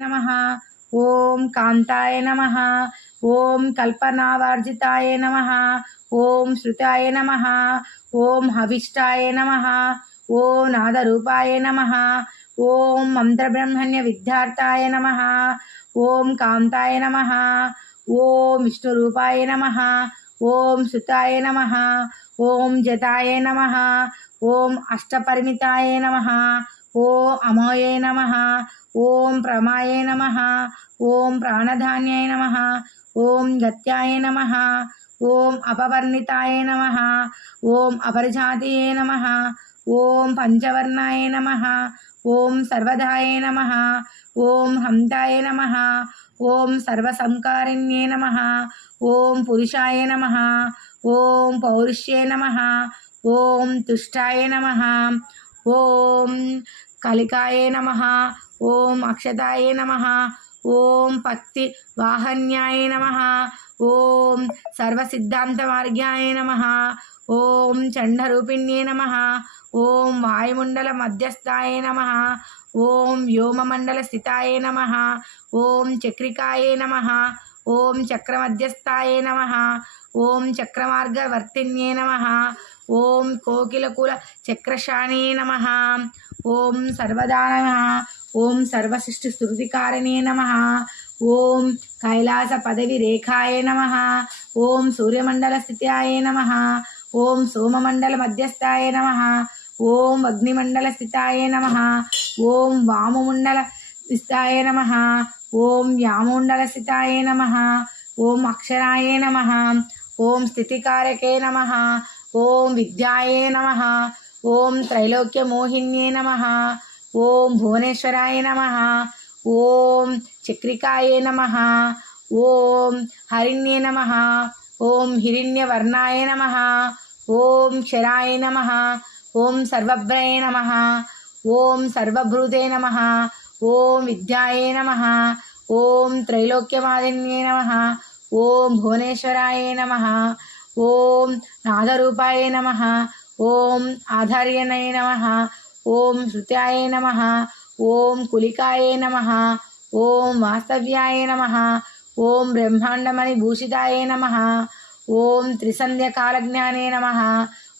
नमः। ओम कांताय नमः। ओम कल्पनावर्जिताय नमः। ओम श्रुताय नमः। ओम हविष्टाय नमः। ओम नादरूपाय नमः। ओम मंत्रब्रह्मण्य विद्यार्थाय नमः। ओम कांताय नमः। ओम विष्णुरूपाय नमः। ओम सुताय नमः। ओम जताय नमः। ओम अष्टपरिमिताय नमः। ओम अमोये नमः। ओम प्रमाये नमः। ओम प्राणधान्याय नमः। ओम गत्याय नमः। ओम अपवर्णिताय नमः। ओम अपरजातीये नमः। ओम पंचवर्णाय नमः। ओम सर्वदाय नमः। ओम हंताय नमः। ओम सर्वसंकारिण्ये नमः। ओम पुरुषाय नमः। ओम पौरुष्ये नमः। ओम तुष्टाय नमः। ओम कलिकाय नमः। ओम अक्षताय नमः। ओम पत्ति वाहन्याय नमः। ओम सर्वसिद्धांत मार्गाय नमः। ओम चंडरूपिण्ये नमः। ओम वायुमंडल मध्यस्थाय नमः। ओम व्योममंडल स्थिताय नमः। ओम चक्रिकाय नमः। ओम चक्रमध्यस्थाय नमः। ओम चक्रमार्गवर्तिन्ये नमः। ओम कोकिलकुल चक्रशाणे नमः। ओम सर्वदा नमः। ओम सर्वसृष्टि स्तुतिकारिणे नमः। ओम कैलास पदवी रेखाय नमः। ओम सूर्यमंडल स्थिताय नमः। ओम सोममंडल मध्यस्थाय नमः। ओम अग्निमंडल स्थिताय नमः। ओम वाममंडल स्थिताय नमः। ओम याममंडल स्थिताय नमः। ओम अक्षराय नमः। ओम स्थितिकारके नमः। ओम विद्याये नमः। ओम त्रैलोक्य मोहिन्ये नमः। ओम भुवनेश्वराय नमः। ओम चक्रिकाये नमः। ओम हरिण्ये नमः। ओम हिरण्यवर्णाय नमः। ओम क्षराय नमः। ओम सर्वभ्रये नमः। ओम सर्वभृते नमः। ओम विद्याये नमः। ओम त्रैलोक्यमादिन्ये नमः। ओम भुवनेश्वराय नमः। ओम नादरूपाय नमः। ओम आधार्यनये नमः। ओम श्रुत्याय नमः। ओम कुलिकाय नमः। ओम वास्तव्याय नमः। ओम ब्रह्मांडमणिभूषिताय नमः। ओम त्रिसंध्याकालज्ञाने नमः।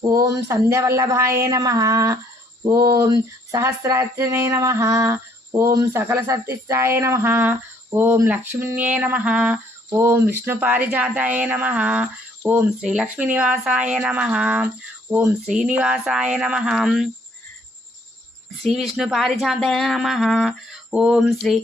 ओम संध्यावल्लभाय नमः। ओम सहस्रार्चने नमः। ओम सकलसत्तिष्ठाय नमः। ओम लक्ष्मीन्ये नमः। ओम विष्णुपारिजाताय नमः। ओम श्रीलक्ष्मीनिवासाय नमः। ओम श्रीनिवासाय नमः। श्री विष्णुपारिजाताय नमः। ओम श्री